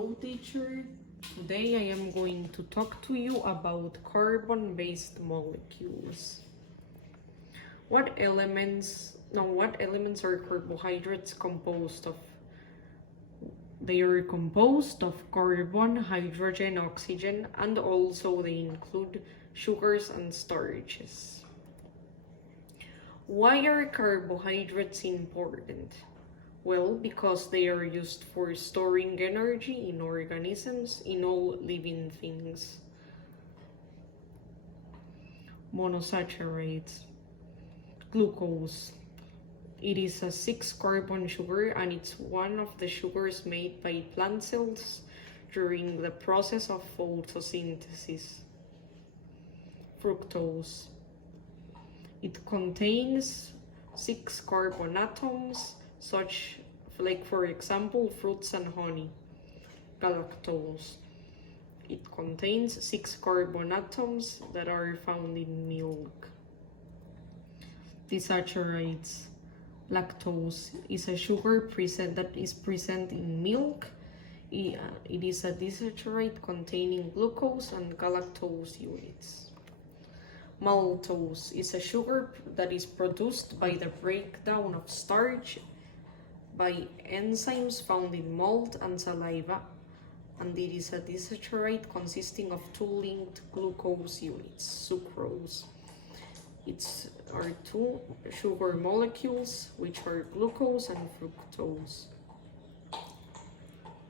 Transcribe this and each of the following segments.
Hello teacher, today I am going to talk to you about carbon-based molecules. What elements are carbohydrates composed of? They are composed of carbon, hydrogen, oxygen, and also they include sugars and starches. Why are carbohydrates important? Well, because they are used for storing energy in organisms, in all living things. Monosaccharides. Glucose. It is a 6-carbon sugar and it's one of the sugars made by plant cells during the process of photosynthesis. Fructose. It contains 6 carbon atoms, such like for example fruits and honey. Galactose. It contains 6 carbon atoms that are found in milk. Disaccharides. Lactose is a sugar that is present in milk. It is a disaccharide containing glucose and galactose units. Maltose is a sugar that is produced by the breakdown of starch by enzymes found in malt and saliva, and it is a disaccharide consisting of 2 linked glucose units. Sucrose. It are 2 sugar molecules, which are glucose and fructose.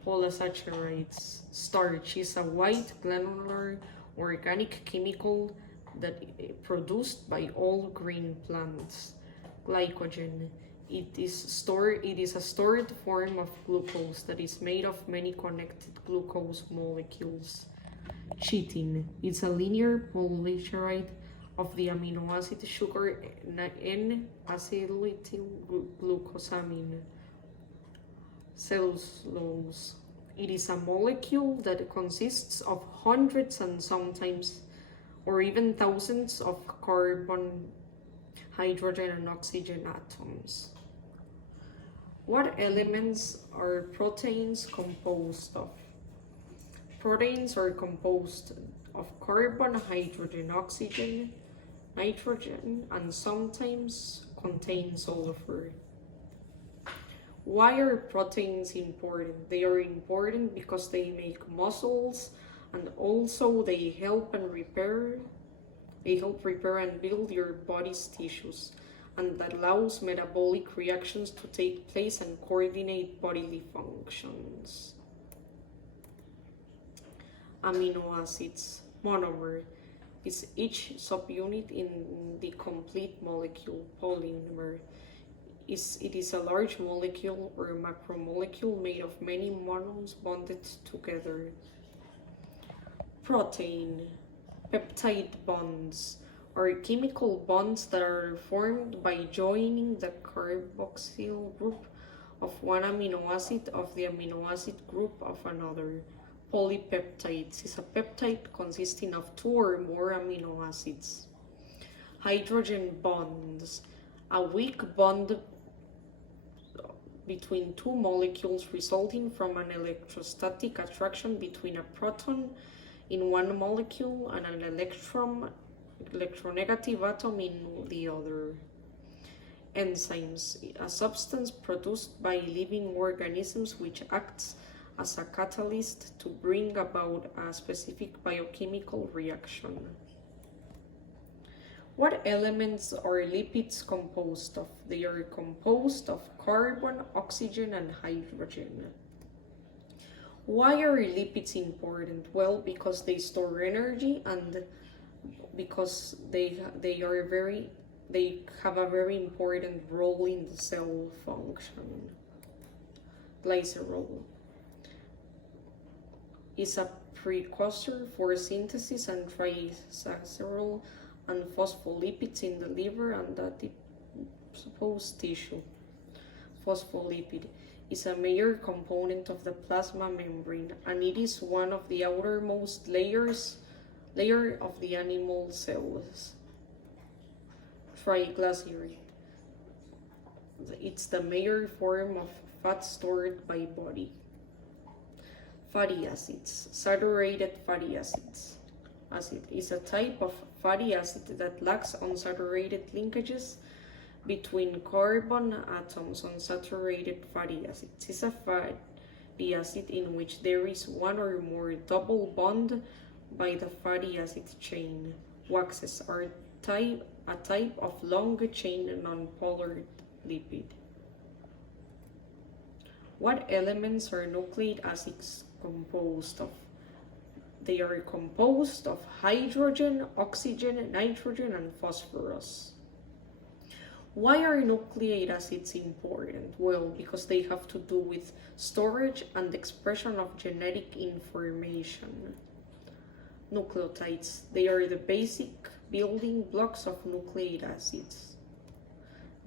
Polysaccharides. Starch is a white granular organic chemical that is produced by all green plants. Glycogen. It is a stored form of glucose that is made of many connected glucose molecules. Chitin is a linear polysaccharide of the amino acid sugar N-acetylglucosamine. Cellulose. It is a molecule that consists of hundreds and sometimes or even thousands of carbon, hydrogen, and oxygen atoms. What elements are proteins composed of? Proteins are composed of carbon, hydrogen, oxygen, nitrogen, and sometimes contain sulfur. Why are proteins important? They are important because they make muscles, and also they help repair and build your body's tissues, and that allows metabolic reactions to take place and coordinate bodily functions. Amino acids. Monomer is each subunit in the complete molecule. Polymer. It is a large molecule or macromolecule made of many monomers bonded together. Protein. Peptide bonds are chemical bonds that are formed by joining the carboxyl group of one amino acid of the amino acid group of another. Polypeptides is a peptide consisting of 2 or more amino acids. Hydrogen bonds. A weak bond between 2 molecules resulting from an electrostatic attraction between a proton in one molecule and an electronegative atom in the other. Enzymes, a substance produced by living organisms which acts as a catalyst to bring about a specific biochemical reaction. What elements are lipids composed of? They are composed of carbon, oxygen, and hydrogen. Why are lipids important? Well, because they store energy and because they have a very important role in the cell function. Glycerol is a precursor for synthesis and trisaccharol and phospholipids in the liver and adipose tissue. Phospholipid is a major component of the plasma membrane, and it is one of the outermost layer of the animal cells. Triglyceride. It's the major form of fat stored by body. Fatty acids. Saturated fatty acids. Acid is a type of fatty acid that lacks unsaturated linkages between carbon atoms. Unsaturated fatty acids is a fatty acid in which there is one or more double bond by the fatty acid chain. Waxes are a type of long chain nonpolar lipid. What elements are nucleic acids composed of? They are composed of hydrogen, oxygen, nitrogen, and phosphorus. Why are nucleic acids important? Well, because they have to do with storage and expression of genetic information. Nucleotides. They are the basic building blocks of nucleic acids.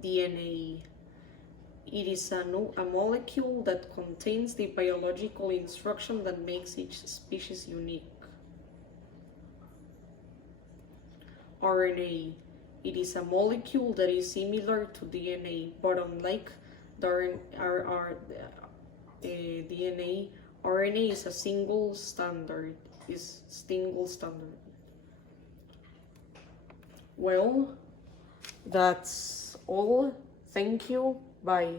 DNA. It is a molecule that contains the biological instruction that makes each species unique. RNA. It is a molecule that is similar to DNA, but unlike the DNA, RNA is a single standard. Well, that's all. Thank you. Bye.